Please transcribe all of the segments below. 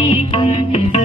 Thank you.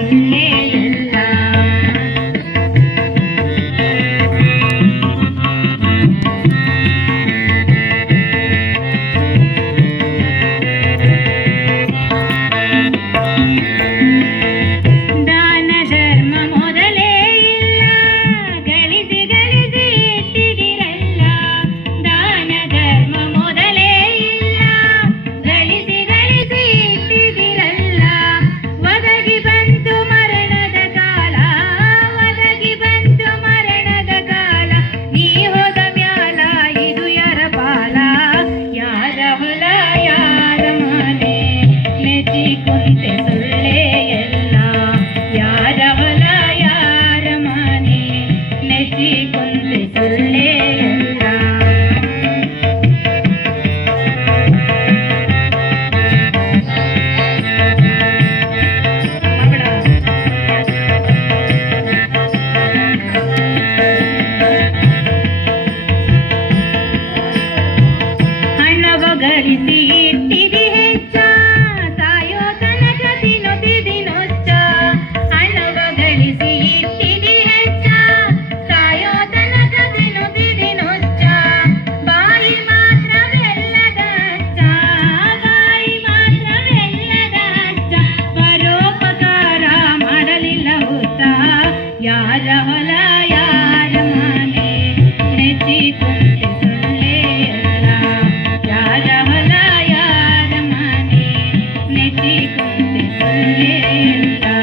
ಯಾರ ಹೊಲ ಯಾರ ಮನೆ ನೆಚ್ಚಿಕೊಂಡು